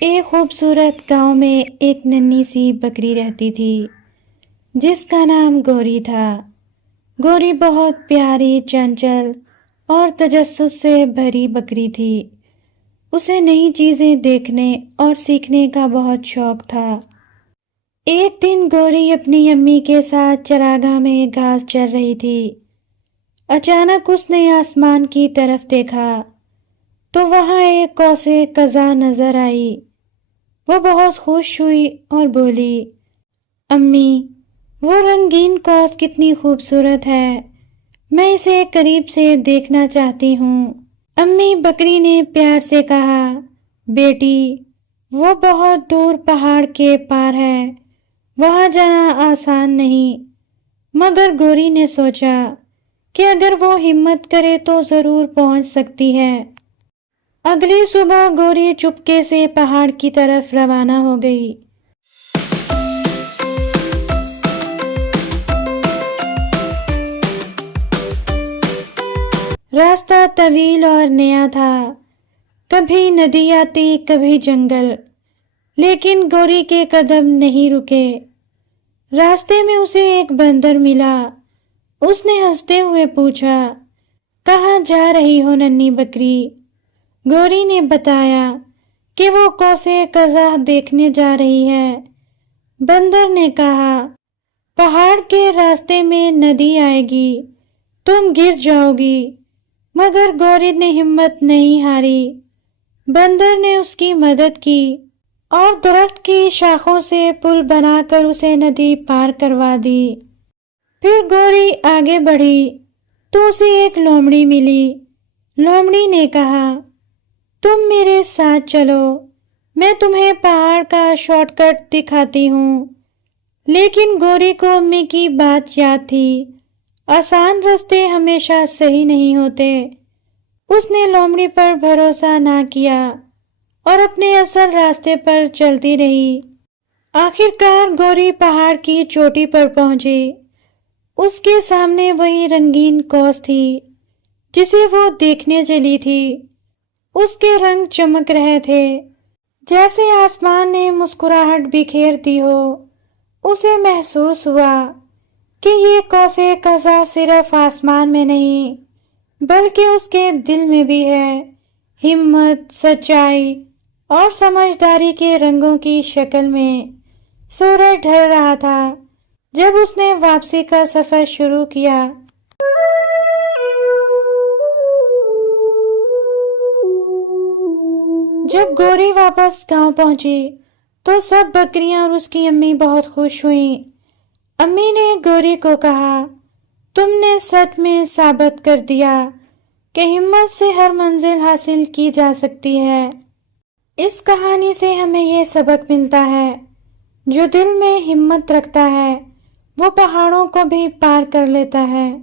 ایک خوبصورت گاؤں میں ایک ننھی سی بکری رہتی تھی جس کا نام گوری تھا۔ گوری بہت پیاری، چنچل اور تجسس سے بھری بکری تھی۔ اسے نئی چیزیں دیکھنے اور سیکھنے کا بہت شوق تھا۔ ایک دن گوری اپنی امی کے ساتھ چراگاہ میں گھاس چر رہی تھی۔ اچانک اس نے آسمان کی طرف دیکھا تو وہاں ایک قوس قزح نظر آئی۔ وہ بہت خوش ہوئی اور بولی، امی، وہ رنگین قوس کتنی خوبصورت ہے، میں اسے قریب سے دیکھنا چاہتی ہوں۔ امی بکری نے پیار سے کہا، بیٹی، وہ بہت دور پہاڑ کے پار ہے، وہاں جانا آسان نہیں۔ مگر گوری نے سوچا کہ اگر وہ ہمت کرے تو ضرور پہنچ سکتی ہے۔ اگلی صبح گوری چپکے سے پہاڑ کی طرف روانہ ہو گئی۔ راستہ طویل اور نیا تھا، کبھی ندی آتی، کبھی جنگل، لیکن گوری کے قدم نہیں رکے۔ راستے میں اسے ایک بندر ملا۔ اس نے ہنستے ہوئے پوچھا، کہاں جا رہی ہو ننھی بکری؟ گوری نے بتایا کہ وہ قوس قزح دیکھنے جا رہی ہے۔ بندر نے کہا، پہاڑ کے راستے میں ندی آئے گی، تم گر جاؤ گی۔ مگر گوری نے ہمت نہیں ہاری۔ بندر نے اس کی مدد کی اور درخت کی شاخوں سے پل بنا کر اسے ندی پار کروا دی۔ پھر گوری آگے بڑھی تو اسے ایک لومڑی ملی۔ لومڑی نے کہا، تم میرے ساتھ چلو، میں تمہیں پہاڑ کا شارٹ کٹ دکھاتی ہوں۔ لیکن گوری کو امی کی بات یاد تھی، آسان راستے ہمیشہ صحیح نہیں ہوتے۔ اس نے لومڑی پر بھروسہ نہ کیا اور اپنے اصل راستے پر چلتی رہی۔ آخر کار گوری پہاڑ کی چوٹی پر پہنچی۔ اس کے سامنے وہی رنگین قوس تھی جسے وہ دیکھنے چلی تھی۔ اس کے رنگ چمک رہے تھے جیسے آسمان نے مسکراہٹ بکھیر دی ہو۔ اسے محسوس ہوا کہ یہ قوس قزح صرف آسمان میں نہیں بلکہ اس کے دل میں بھی ہے۔ ہمت، سچائی اور سمجھداری کے رنگوں کی شکل میں سورج ڈھل رہا تھا جب اس نے واپسی کا سفر شروع کیا۔ جب گوری واپس گاؤں پہنچی تو سب بکریاں اور اس کی امی بہت خوش ہوئیں۔ امی نے گوری کو کہا، تم نے سچ میں ثابت کر دیا کہ ہمت سے ہر منزل حاصل کی جا سکتی ہے۔ اس کہانی سے ہمیں یہ سبق ملتا ہے، جو دل میں ہمت رکھتا ہے وہ پہاڑوں کو بھی پار کر لیتا ہے۔